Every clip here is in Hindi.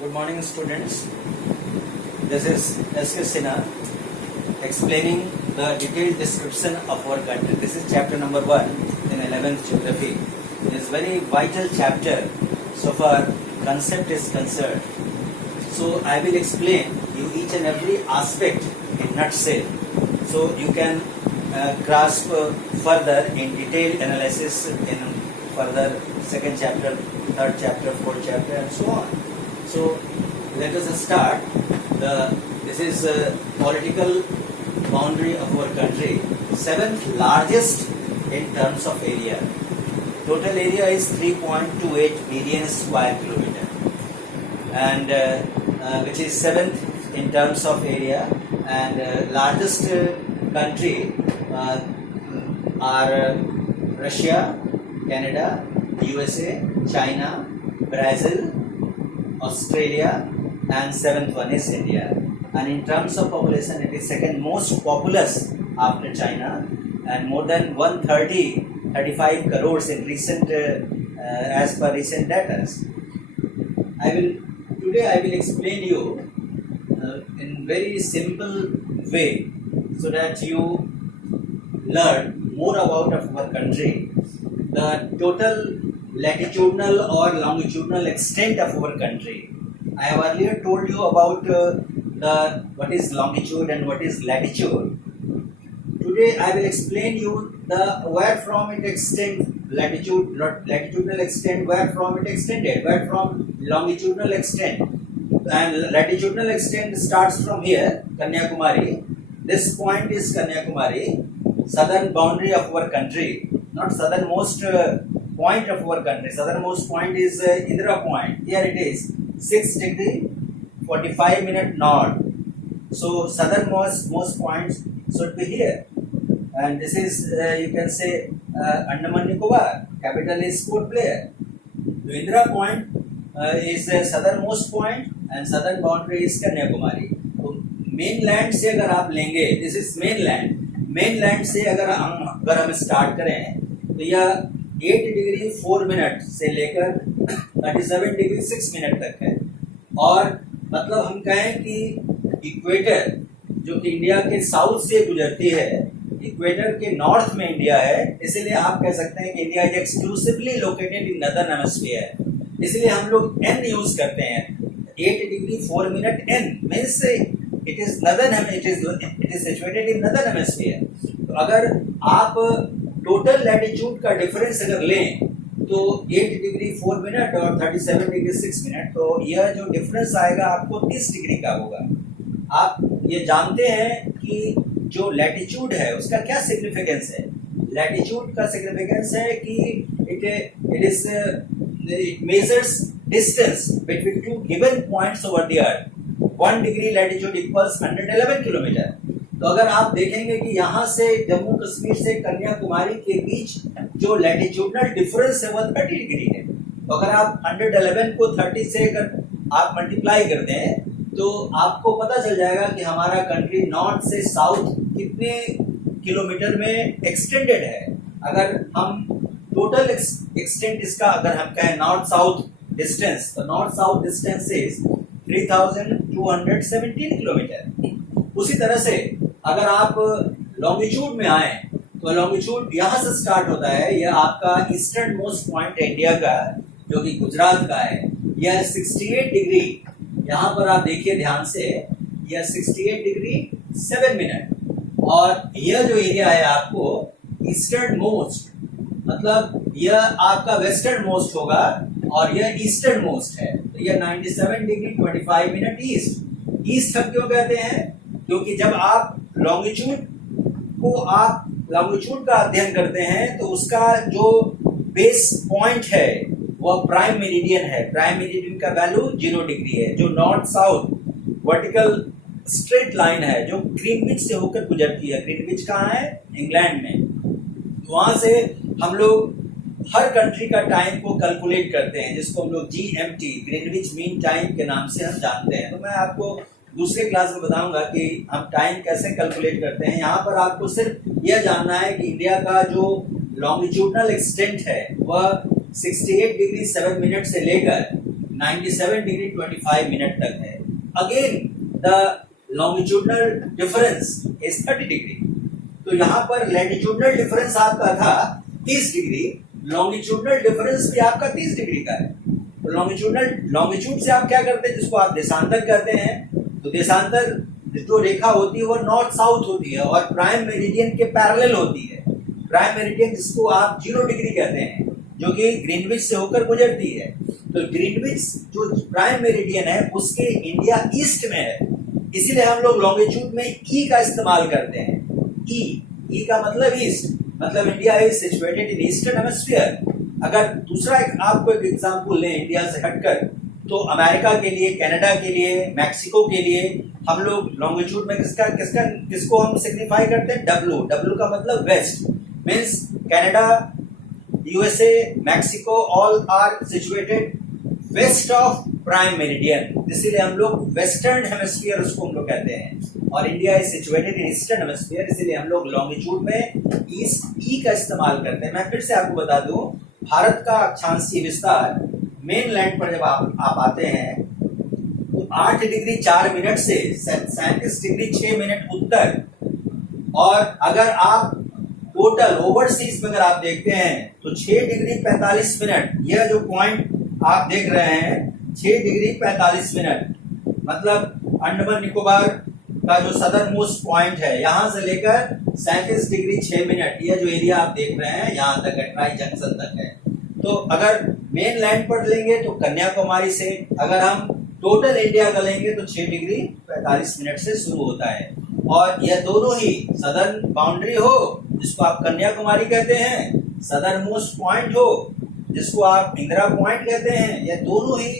Good morning, students. This is S.K. Sinha explaining the detailed description of our country. This is chapter number 1 in 11th geography. It is very vital chapter so far concept is concerned. So I will explain you each and every aspect in nutshell, so you can grasp further in detailed analysis in further second chapter, third chapter, fourth chapter, and so on. So let us start. This is political boundary of our country. Seventh largest in terms of area. Total area is 3.28 million square kilometer, and which is seventh in terms of area. And largest country are Russia, Canada, USA, China, Brazil, Australia, and seventh one is India. And in terms of population, it is second most populous after China, and more than 35 crores in recent, as per recent data. Today I will explain you in very simple way, so that you learn more about of our country, the total latitudinal or longitudinal extent of our country. I have earlier told you about what is longitude and what is latitude. Today I will explain you the where from it extend latitudinal extent, where from it extended, where from longitudinal extent. And latitudinal extent starts from here, Kanyakumari. This point is Kanyakumari, southern boundary of our country, not southernmost point of our country. Southernmost point is Indira Point. Here it is 6 degree 45 minute north. So southernmost points should be here. And this is you can say Andaman Nicobar. Capital is Port Blair. The Indira Point is the southernmost point, and southern boundary is Kanyakumari. तो mainland से अगर आप लेंगे, this is mainland से अगर हम स्टार्ट करें तो यह 8 डिग्री 4 मिनट से लेकर 37 डिग्री 6 मिनट तक है. और मतलब हम कहें कि इक्वेटर जो कि इंडिया के साउथ से गुजरती है, इक्वेटर के नॉर्थ में इंडिया है, इसीलिए आप कह सकते हैं कि India is exclusively located in northern hemisphere. इसलिए हम लोग एन यूज करते हैं. 8 degree 4 minute N means it is northern, it is situated in northern hemisphere. तो अगर आप टोटल लैटिट्यूड का डिफरेंस अगर लें तो 8 डिग्री 4 मिनट और 37 डिग्री 6 मिनट, तो यह जो डिफरेंस आएगा आपको 30 डिग्री का होगा. आप ये जानते हैं कि जो लैटिट्यूड है उसका क्या सिग्निफिकेंस है. लैटिट्यूड का सिग्निफिकेंस है कि it measures distance between two given points over the earth. 1 degree latitude equals 111 kilometre. तो अगर आप देखेंगे कि यहाँ से जम्मू कश्मीर से कन्याकुमारी के बीच जो लैटिट्यूडनल डिफरेंस है वह 30 डिग्री है. तो अगर आप 111 को 30 से अगर आप मल्टीप्लाई करते हैं तो आपको पता चल जाएगा कि हमारा कंट्री नॉर्थ से साउथ कितने किलोमीटर में एक्सटेंडेड है. अगर हम टोटल एक्सटेंट इसका अगर हम कहें नॉर्थ साउथ डिस्टेंस, तो north south distance is 3217 kilometre. उसी तरह से अगर आप लॉन्गिट्यूड में आए तो लॉन्गिट्यूड यहाँ से स्टार्ट होता है. यह आपका ईस्टर्न मोस्ट पॉइंट है इंडिया का, जो कि गुजरात का है. यह 68 डिग्री, यहाँ पर आप देखिए ध्यान से, यह 68 डिग्री 7 मिनट. और यह जो एरिया है आपको ईस्टर्न मोस्ट, मतलब यह आपका वेस्टर्न मोस्ट होगा और यह ईस्टर्न मोस्ट है. तो यह 97 डिग्री 25 मिनट ईस्ट. ईस्ट हम क्यों कहते हैं? क्योंकि जब आप लॉन्गिट्यूड का अध्ययन करते हैं तो उसका जो बेस पॉइंट है वह प्राइम मेरिडियन है. प्राइम मेरिडियन का वैल्यू 0 डिग्री है. जो north south vertical straight line है जो ग्रीनविच से होकर गुजरती है. ग्रीनविच कहाँ है? इंग्लैंड में. वहां से हम लोग हर कंट्री का टाइम को कैलकुलेट करते हैं, जिसको हम लोग GMT ग्रीनविच मीन टाइम के नाम से हम जानते हैं. तो मैं आपको दूसरे क्लास में बताऊंगा कि हम टाइम कैसे कैलकुलेट करते हैं. यहाँ पर आपको सिर्फ यह जानना है कि इंडिया का जो लॉन्गिट्यूडनल एक्सटेंट है वह 68 डिग्री 7 मिनट से लेकर 97 डिग्री 25 मिनट तक है। Again the longitudinal difference is 30 degree. तो यहाँ पर लैटिट्यूडनल डिफरेंस आपका था 30 डिग्री, लॉन्गिट्यूडनल डिफरेंस भी आपका 30 डिग्री का है। तो लॉन्गिट्यूड से आप क्या करते हैं, जिसको आप देशांतर कहते हैं। तो देशांतर जो रेखा होती है वो नॉर्थ साउथ होती है और प्राइम मेरिडियन के पैरेलल होती है। प्राइम मेरिडियन जिसको आप 0 डिग्री कहते हैं, जो कि ग्रीनविच से होकर गुजरती है। तो ग्रीनविच जो प्राइम मेरिडियन है उसके इंडिया ईस्ट में है, इसीलिए हम लोग लॉन्गिट्यूड में ई का इस्तेमाल करते हैं। ई का मतलब ईस्ट, मतलब India is situated in eastern hemisphere. अगर दूसरा आपको एक एग्जांपल लें इंडिया से हटकर, तो अमेरिका के लिए, कनाडा के लिए, मैक्सिको के लिए हम लोग लॉन्गिट्यूड में किसको हम सिग्निफाई करते हैं, डब्ल्यू का मतलब west. Means Canada, USA, Mexico all are situated west of prime meridian, इसीलिए हम लोग वेस्टर्न हेमिस्फीयर उसको हम लोग कहते हैं। और India is situated in eastern hemisphere, इसीलिए हम लोग लॉन्गिट्यूड में ईस्ट ई का इस्तेमाल करते हैं। मैं फिर से आपको बता दूं, भारत का अक्षांशीय विस्तार मेन लैंड पर जब आप आते हैं तो 8 डिग्री 4 मिनट से 37 डिग्री 6 मिनट उत्तर, और अगर आप टोटल ओवरसीज में अगर आप देखते हैं तो 6 डिग्री 45 मिनट, यह जो पॉइंट आप देख रहे हैं 6 डिग्री 45 मिनट, मतलब अंडमान निकोबार का जो सदर्न मोस्ट पॉइंट है यहां से लेकर 37 डिग्री 6 मिनट, यह जो एरिया आप देख रहे हैं यहां तक ट्राई जंक्शन तक है। तो अगर मेन लैंड पर लेंगे तो कन्याकुमारी से, अगर हम टोटल इंडिया का लेंगे तो 6 डिग्री 45 मिनट से शुरू होता है। और यह दोनों ही सदर्न बाउंड्री हो जिसको आप कन्याकुमारी कहते हैं, सदर्न मोस्ट पॉइंट हो जिसको आप इंदिरा पॉइंट कहते हैं, यह दोनों ही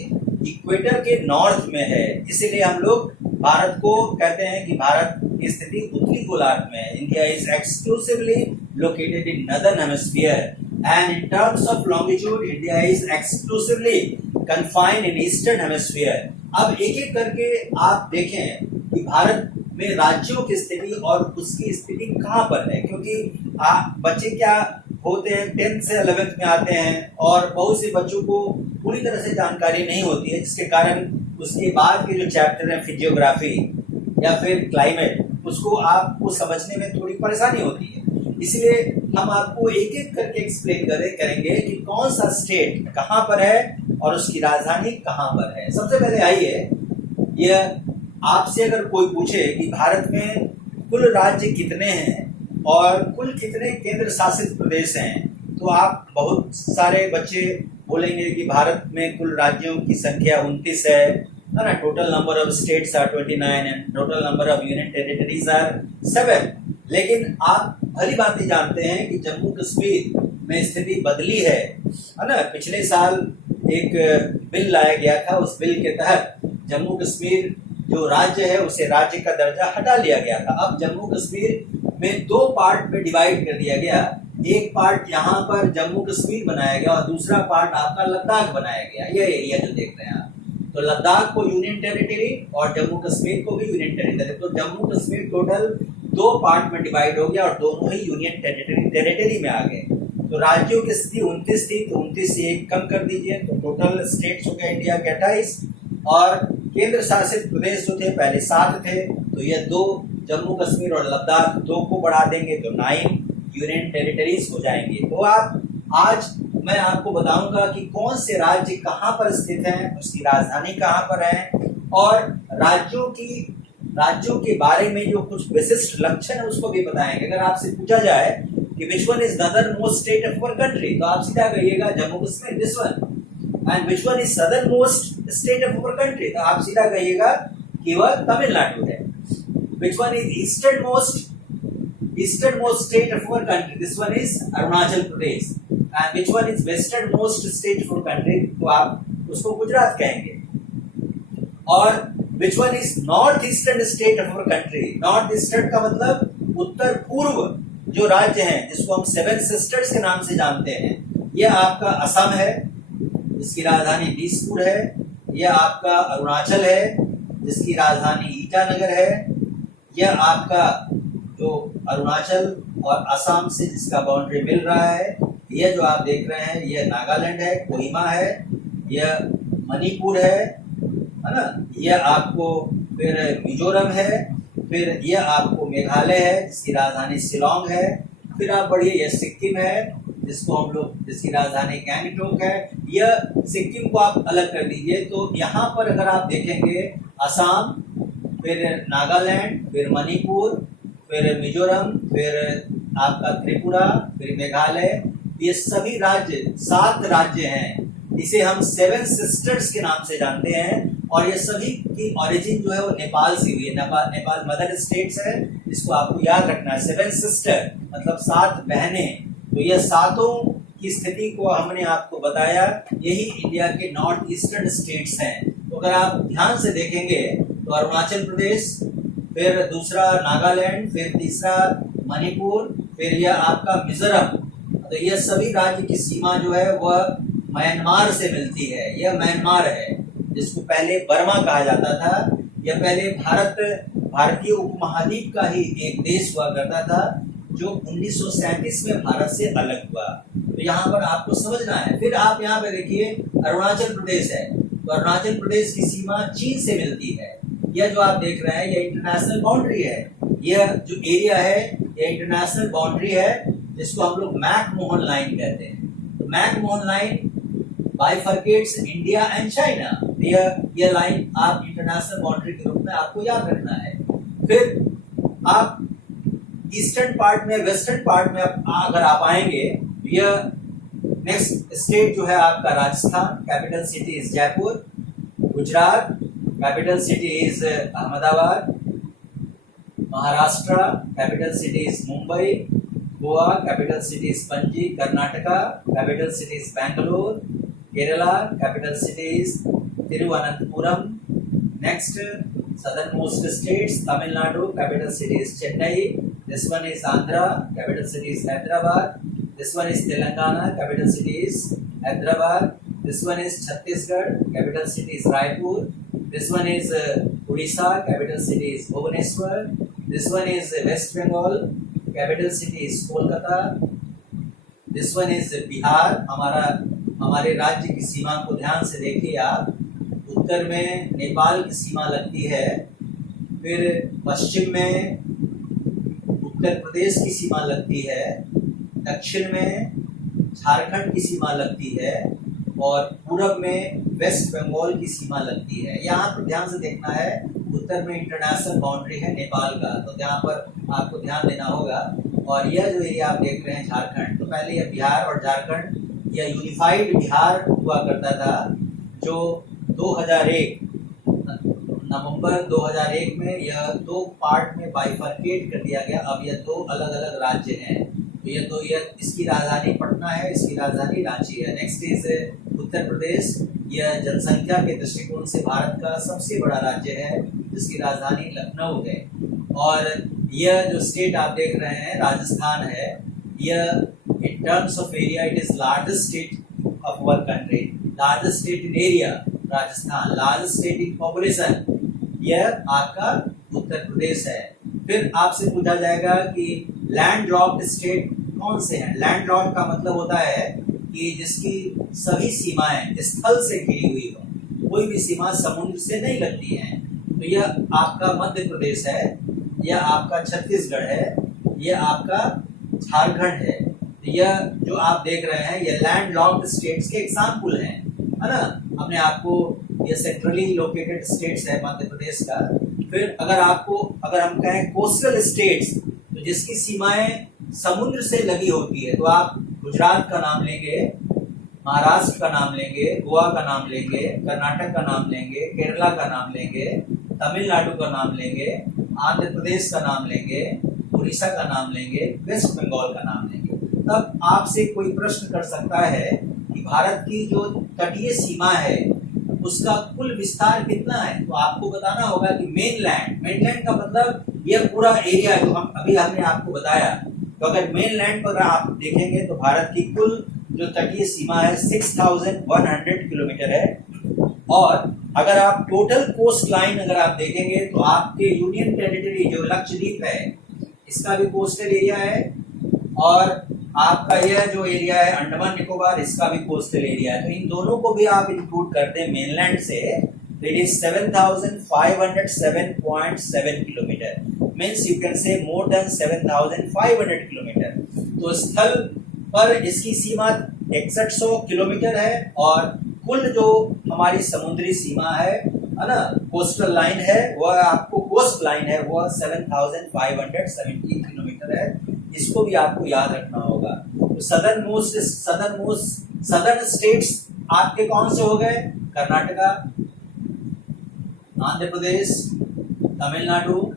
इक्वेटर के नॉर्थ में है। इसीलिए हम लोग भारत को कहते हैं कि भारत की स्थिति उत्तरी गोलार्ध में है। India is exclusively located in northern hemisphere and in terms of longitude India is exclusively confined in eastern hemisphere. अब एक एक करके आप देखें कि भारत में राज्यों की स्थिति और उसकी स्थिति कहां पर है, क्योंकि बच्चे क्या होते हैं 10th से 11th में आते हैं और बहुत से बच्चों को पूरी तरह से जानकारी नहीं होती है, जिसके कारण उसके बाद के जो चैप्टर है फिजियोग्राफी या फिर क्लाइमेट, उसको आपको समझने में थोड़ी परेशानी होती है। इसलिए हम आपको एक एक करके एक्सप्लेन करेंगे कि कौन सा स्टेट कहां पर है और उसकी राजधानी कहां पर है। सबसे पहले आइए, यह आपसे अगर कोई पूछे कि भारत में कुल राज्य कितने हैं और कुल कितने केंद्र शासित प्रदेश हैं, तो आप बहुत सारे बच्चे बोलेंगे कि भारत में कुल राज्यों की संख्या 29 है ना। Total number of states are 29 and total number of union territories are 7। लेकिन आप भली भांति जानते हैं कि जम्मू कश्मीर में स्थिति बदली है ना। पिछले साल एक बिल लाया गया था, उस बिल के तहत जम्मू कश्मीर जो राज्य है उसे राज्य का दर्जा हटा लिया गया था। अब जम्मू कश्मीर में 2 पार्ट में डिवाइड कर दिया गया। एक पार्ट यहाँ पर जम्मू कश्मीर बनाया गया और दूसरा पार्ट आपका लद्दाख बनाया गया। यह एरिया जो देख रहे हैं आप, तो लद्दाख को यूनियन टेरिटरी और जम्मू कश्मीर को भी यूनियन टेरिटरी। तो जम्मू कश्मीर टोटल 2 पार्ट में डिवाइड हो गया और दोनों ही यूनियन टेरिटरी में आ गए। तो राज्यों की स्थिति 29 थी, तो 29 से 1 कम कर दीजिए तो टोटल स्टेट्स हो गए इंडिया के 28, और केंद्र शासित प्रदेश जो थे पहले 7 थे, तो ये 2 जम्मू कश्मीर और लद्दाख 2 को बढ़ा देंगे तो 9 यूनियन टेरिटरीज हो जाएंगे। तो आज मैं आपको बताऊंगा कि कौन से राज्य कहां पर स्थित हैं, उसकी राजधानी कहां पर है, और राज्यों के बारे में जो कुछ विशिष्ट लक्षण है उसको भी बताएंगे। अगर आपसे पूछा जाए कि which one is northern most state of our country, तो आप सीधा कहिएगा Jammu Kashmir, this one. And which one is southern most state of our country, तो आप सीधा कहिएगा कि वह तमिलनाडु है। Which one is eastern most state of our country, this one is Arunachal Pradesh. And which one is western most state of our country, तो आप उसको गुजरात कहेंगे। और which one is north eastern state of our country, north eastern का मतलब उत्तर पूर्व जो राज्य हैं जिसको हम 7 सिस्टर्स के नाम से जानते हैं, यह आपका असम है जिसकी राजधानी दिसपुर है, यह आपका अरुणाचल है जिसकी राजधानी ईटानगर है, यह आपका जो अरुणाचल और असम से जिसका बाउंड्री मिल रहा है, यह जो आप देख रहे हैं यह नागालैंड है, कोहिमा है, यह मणिपुर है ना, यह आपको फिर मिजोरम है, फिर यह आपको मेघालय है जिसकी राजधानी शिलोंग है, फिर आप बढ़िए यह सिक्किम है जिसको हम लोग जिसकी राजधानी गैंगटोक है। यह सिक्किम को आप अलग कर दीजिए तो यहाँ पर अगर आप देखेंगे असम, फिर नागालैंड, फिर मणिपुर, फिर मिजोरम, फिर आपका त्रिपुरा, फिर मेघालय, ये सभी राज्य 7 राज्य हैं। इसे हम 7 सिस्टर्स के नाम से जानते हैं और ये सभी की ओरिजिन जो है वो नेपाल से हुई है। नेपाल मदर स्टेट्स है, इसको आपको याद रखना है। 7 सिस्टर मतलब 7 बहनें। तो ये सातों की स्थिति को हमने आपको बताया, यही इंडिया के नॉर्थ ईस्टर्न स्टेट्स हैं। तो अगर आप ध्यान से देखेंगे तो अरुणाचल प्रदेश, फिर दूसरा नागालैंड, फिर तीसरा मणिपुर, फिर यह आपका मिजोरम। तो यह सभी राज्य की सीमा जो है वह म्यांमार से मिलती है। यह म्यांमार है जिसको पहले बर्मा कहा जाता था। यह पहले भारतीय उपमहाद्वीप का ही एक देश हुआ करता था जो 1937 में भारत से अलग हुआ। तो यहाँ पर आपको समझना है। फिर आप यहाँ पे देखिए अरुणाचल प्रदेश है, तो अरुणाचल प्रदेश की सीमा चीन से मिलती है। यह जो आप देख रहे हैं यह इंटरनेशनल बाउंड्री है। यह जो एरिया है यह इंटरनेशनल बाउंड्री है जिसको हम लोग मैकमोहन लाइन कहते हैं। तो McMahon line bifurcates India and China. यह लाइन आप इंटरनेशनल बाउंड्री के रूप में आपको याद रखना है। फिर आप ईस्टर्न पार्ट में, वेस्टर्न पार्ट में अगर आप आएंगे, यह नेक्स्ट स्टेट जो है आपका Rajasthan, capital city is Jaipur. Gujarat, capital city is Ahmedabad. Maharashtra, capital city is Mumbai. Goa, capital city is Panaji. Karnataka, capital city is Bangalore. Kerala, capital city is Thiruvananthapuram. Next southern most states, Tamil Nadu, capital city is Chennai. This one is Andhra, capital city is Hyderabad. This one is Telangana, capital city is Hyderabad. This one is Chhattisgarh, capital city is Raipur. This one is Odisha, capital city is Bhubaneswar. This one is West Bengal, capital city is Kolkata. This one is Bihar. हमारे राज्य की सीमा को ध्यान से देखिए आप। उत्तर में नेपाल की सीमा लगती है, फिर पश्चिम में उत्तर प्रदेश की सीमा लगती है, दक्षिण में झारखंड की सीमा लगती है और पूरब में वेस्ट बंगाल की सीमा लगती है। यहाँ पर ध्यान से देखना है, उत्तर में इंटरनेशनल बाउंड्री है नेपाल का, तो यहाँ पर आपको ध्यान देना होगा। और यह जो एरिया आप देख रहे हैं झारखंड, तो पहले यह बिहार और झारखंड यह यूनिफाइड बिहार हुआ करता था, जो 2001 नवंबर 2001 में यह 2 पार्ट में बाइफरकेट कर दिया गया। अब यह 2 अलग अलग राज्य हैं। तो यह इसकी राजधानी पटना है, इसकी राजधानी रांची है। Next is Uttar Pradesh. यह जनसंख्या के दृष्टिकोण से भारत का सबसे बड़ा राज्य है जिसकी राजधानी लखनऊ है। और यह जो स्टेट आप देख रहे हैं राजस्थान है, यह in terms of area it is largest state of our country. Largest state in area Rajasthan, largest state in population यह आपका उत्तर प्रदेश है। फिर आपसे पूछा जाएगा कि लैंड लॉक्ड स्टेट कौन से हैं। लैंड लॉक्ड का मतलब होता है कि जिसकी सभी सीमाएं स्थल से घिरी हुई हो, कोई भी सीमा समुद्र से नहीं लगती है। तो यह आपका मध्य प्रदेश है, यह आपका छत्तीसगढ़ है, यह आपका झारखंड है। तो यह जो आप देख रहे हैं यह लैंड लॉक्ड स्टेट्स के एग्जाम्पल हैं, है ना। अपने आपको ये सेंट्रली लोकेटेड स्टेट्स है मध्य प्रदेश का। फिर अगर हम कहें कोस्टल स्टेट्स, तो जिसकी सीमाएं समुद्र से लगी होती है, तो आप गुजरात का नाम लेंगे, महाराष्ट्र का नाम लेंगे, गोवा का नाम लेंगे, कर्नाटक का नाम लेंगे, केरला का नाम लेंगे, तमिलनाडु का नाम लेंगे, आंध्र प्रदेश का नाम लेंगे, उड़ीसा का नाम लेंगे, वेस्ट बंगाल का नाम लेंगे। तब आपसे कोई प्रश्न कर सकता है कि भारत की जो तटीय सीमा है उसका कुल विस्तार कितना है। तो आपको बताना होगा कि मेनलैंड का मतलब यह पूरा एरिया जो हमने आपको बताया। तो अगर मेनलैंड पर आप देखेंगे तो भारत की कुल जो तटीय सीमा है 6100 किलोमीटर है। और अगर आप टोटल कोस्ट लाइन अगर आप देखेंगे तो आपके यूनियन टेरिटरी जो लक्षद्वीप है इसका भी कोस्टल एरिया है, और आपका यह जो एरिया है अंडमान निकोबार, इसका भी कोस्टल एरिया है, तो इन दोनों को भी आप इंक्लूड करते हैं मेनलैंड से, it is 7507.7 kilometre, means you can say more than 7500 kilometre. तो स्थल पर इसकी सीमा 6100 किलोमीटर है, और कुल जो हमारी समुद्री सीमा है ना, कोस्टल लाइन है, वह आपको कोस्ट लाइन है वह 7517 किलोमीटर है। इसको भी आपको याद रखना होगा। तो सदर्न स्टेट्स आपके कौन से हो गए? कर्नाटका, आंध्र प्रदेश, तमिलनाडु,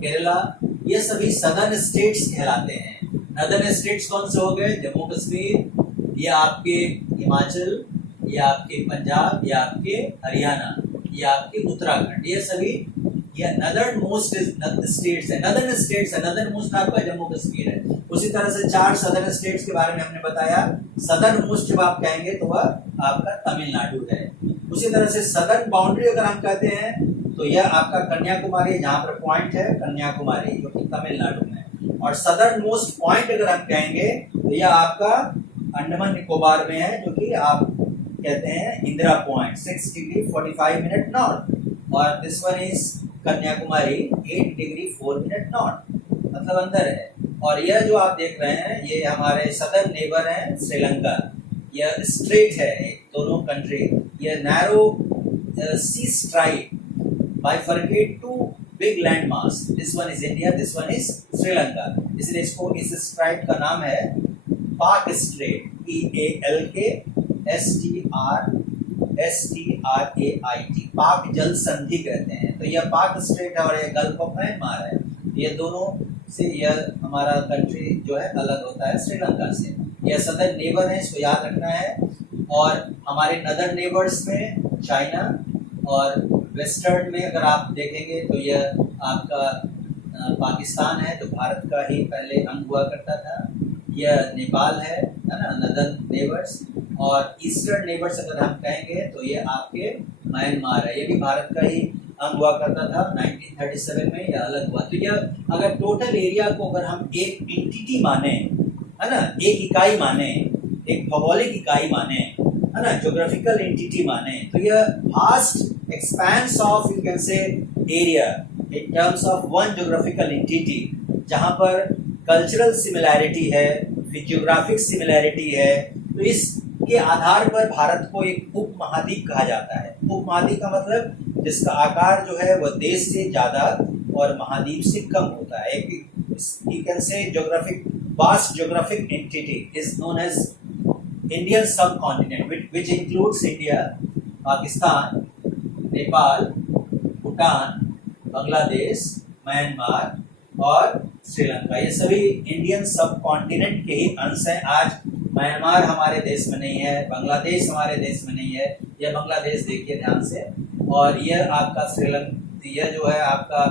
केरला, ये सभी सदर्न स्टेट्स कहलाते हैं। नदर्न स्टेट्स कौन से हो गए? जम्मू कश्मीर, ये आपके हिमाचल, ये आपके पंजाब, ये आपके हरियाणा, ये आपके उत्तराखंड, ये सभी ये नदर्न मोस्ट स्टेट्स है। नदर्न स्टेट्स है, नदर्न मोस्ट आपका जम्मू कश्मीर है। उसी तरह से 4 सदर्न स्टेट्स के बारे में हमने बताया। सदर्न मोस्ट जब आप कहेंगे तो वह आपका तमिलनाडु है। उसी तरह से सदर्न बाउंड्री अगर हम कहते हैं तो यह आपका कन्याकुमारी, जहाँ पर पॉइंट है कन्याकुमारी जो कि तमिलनाडु में, और सदर्न मोस्ट पॉइंट अगर हम कहेंगे तो यह आपका अंडमान निकोबार में है, जो कि आप कहते हैं Indira point 6 degree 45 minute north, और this one is Kanyakumari 8 degree 4 minute north, मतलब अंदर है। और यह जो आप देख रहे हैं ये हमारे सदर्न नेबर है श्रीलंका, यह स्ट्रेट है दोनों कंट्री, यह narrow sea stripe bifurcate two big land mass, this one is India, this one is Sri Lanka, इसलिए इसको इस स्ट्राइप का नाम है पाक स्ट्रेट, PALK पाक जल संधि कहते हैं। तो यह पाक स्ट्रेट है और यह गल्फ ऑफ म्यांमार है, ये दोनों से यह हमारा कंट्री जो है अलग होता है श्रीलंका से। यह सदर्न नेबर है, इसको याद रखना है। और हमारे नदर्न नेबर्स में चाइना, और वेस्टर्न में अगर आप देखेंगे तो यह आपका पाकिस्तान है जो भारत का ही पहले अंग हुआ करता था, यह नेपाल है ना नदर्न नेबर्स, और ईस्टर्न नेबर्स अगर हम कहेंगे तो ये आपके म्यांमार है, ये भी भारत का ही अंग हुआ करता था। 1937 में यह अलग हुआ। तो यह अगर टोटल एरिया को अगर हम एक एंटिटी माने, है ना, एक इकाई माने, एक भौगोलिक इकाई माने, है ना, ज्योग्राफिकल एंटिटी माने, तो यह vast expense of you can say area in terms of one geographical entity, जहां पर कल्चरल सिमिलैरिटी है, जियोग्राफिक सिमिलैरिटी है, तो इसके आधार पर भारत को एक उप महाद्वीप कहा जाता है। उप महाद्वीप का मतलब जिसका आकार जो है वह देश से ज्यादा और महाद्वीप से कम होता है। You can say vast geographic entity is known as Indian subcontinent, which includes India, Pakistan, Nepal, Bhutan, Bangladesh, Myanmar और श्रीलंका, ये सभी इंडियन सब कॉन्टिनेंट के ही अंश हैं। आज म्यांमार हमारे देश में नहीं है, बांग्लादेश हमारे देश में नहीं है, यह बांग्लादेश देखिए ध्यान से, और यह आपका श्रीलंका, यह जो है आपका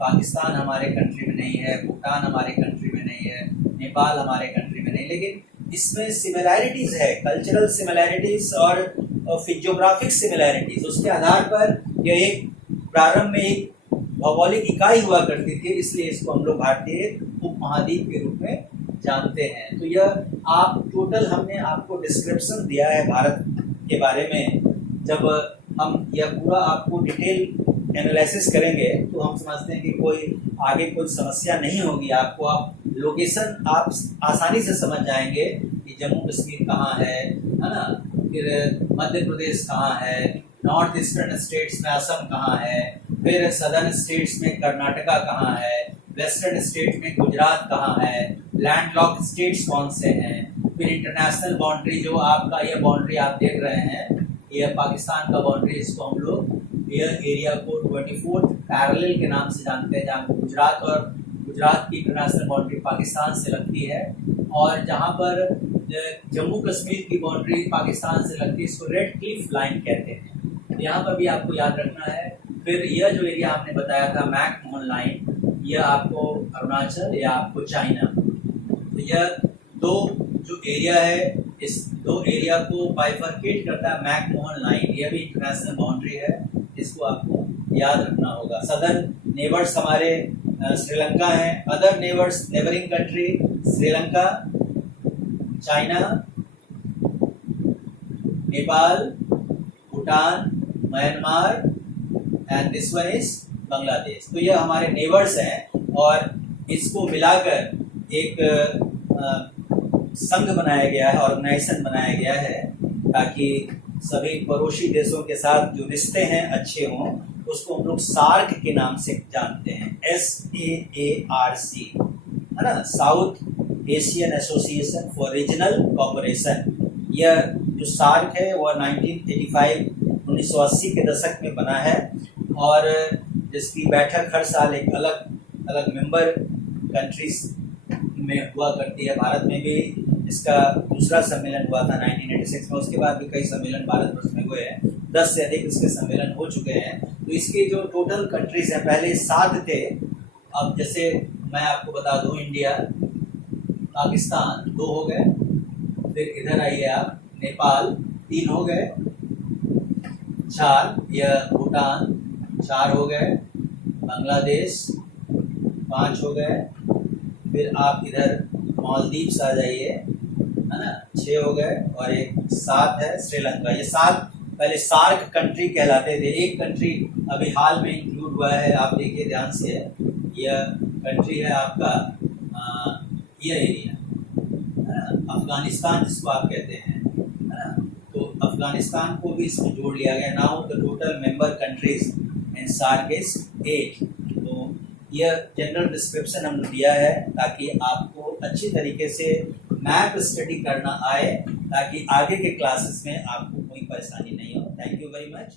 पाकिस्तान हमारे कंट्री में नहीं है, भूटान हमारे कंट्री में नहीं है, नेपाल हमारे कंट्री में नहीं, लेकिन इसमें सिमिलैरिटीज है, कल्चरल सिमिलैरिटीज और फिजियोग्राफिक सिमिलैरिटीज। उसके आधार पर यह एक प्रारंभ में एक भौगोलिक इकाई हुआ करती थी, इसलिए इसको हम लोग भारतीय उपमहाद्वीप के रूप में जानते हैं। तो यह आप टोटल हमने आपको डिस्क्रिप्शन दिया है भारत के बारे में। जब हम यह पूरा आपको डिटेल एनालिसिस करेंगे तो हम समझते हैं कि कोई आगे कोई समस्या नहीं होगी आपको। आप लोकेशन आप आसानी से समझ जाएंगे कि जम्मू कश्मीर कहाँ है ना, फिर मध्य प्रदेश कहाँ है, नॉर्थ ईस्टर्न स्टेट्स में असम कहाँ है, फिर सदर्न स्टेट्स में कर्नाटका कहाँ है, वेस्टर्न स्टेट्स में गुजरात कहाँ है, लैंडलॉक्ड स्टेट्स कौन से हैं, फिर इंटरनेशनल बाउंड्री जो आपका यह बाउंड्री आप देख रहे हैं, यह पाकिस्तान का बाउंड्री, इसको हम लोग यह एरिया को 24th पैरेलल के नाम से जानते हैं, जहाँ गुजरात की इंटरनेशनल बाउंड्री पाकिस्तान से लगती है, और जहाँ पर जम्मू कश्मीर की बाउंड्री पाकिस्तान से लगती है, इसको रेड क्लिफ लाइन कहते हैं। तो यहाँ पर भी आपको याद रखना है। फिर यह जो एरिया आपने बताया था मैक-मोहन लाइन, यह आपको अरुणाचल या आपको चाइना, तो यह दो जो एरिया है, इस दो एरिया को बाइफरकेट करता है मैक-मोहन लाइन, यह भी इंटरनेशनल बाउंड्री है, इसको आपको याद रखना होगा। सदर्न नेबर्स हमारे श्रीलंका है, other neighbours neighbouring country Sri Lanka, China, Nepal, Bhutan, Myanmar and this one is Bangladesh. तो ये हमारे नेबर्स हैं और इसको मिलाकर एक संघ बनाया गया है, ऑर्गेनाइजेशन बनाया गया है, ताकि सभी पड़ोसी देशों के साथ जो रिश्ते हैं अच्छे हों। उसको हम लोग सार्क के नाम से जानते हैं, SAARC, है ना, south Asian association for regional cooperation. यह जो सार्क है वह 1980 के दशक में बना है और जिसकी बैठक हर साल एक अलग अलग मेंबर कंट्रीज में हुआ करती है। भारत में भी इसका दूसरा सम्मेलन हुआ था 1986 में, उसके बाद भी कई सम्मेलन भारतवर्ष में हुए हैं, 10 से अधिक इसके सम्मेलन हो चुके हैं। तो इसके जो टोटल कंट्रीज हैं, पहले 7 थे, अब जैसे मैं आपको बता दूं, इंडिया, पाकिस्तान 2 हो गए, फिर इधर आइए आप, नेपाल 3 हो गए, 4, यह भूटान 4 हो गए, बांग्लादेश 5 हो गए, फिर आप इधर मालदीव्स आ जाइए, है ना, 6 हो गए, और एक 7 है श्रीलंका। ये 7 पहले सार्क कंट्री कहलाते थे। एक कंट्री अभी हाल में इंक्लूड हुआ है, आप देखिए ध्यान से, यह कंट्री है आपका यह एरिया, अफगानिस्तान जिसको आप कहते हैं, है ना, तो अफगानिस्तान को भी इसमें जोड़ लिया गया। Now the total member countries in SAARC is 8। तो यह जनरल डिस्क्रिप्शन हमने दिया है ताकि आपको अच्छी तरीके से मैप स्टडी करना आए, ताकि आगे के क्लासेस में आपको कोई परेशानी नहीं हो। Thank you very much.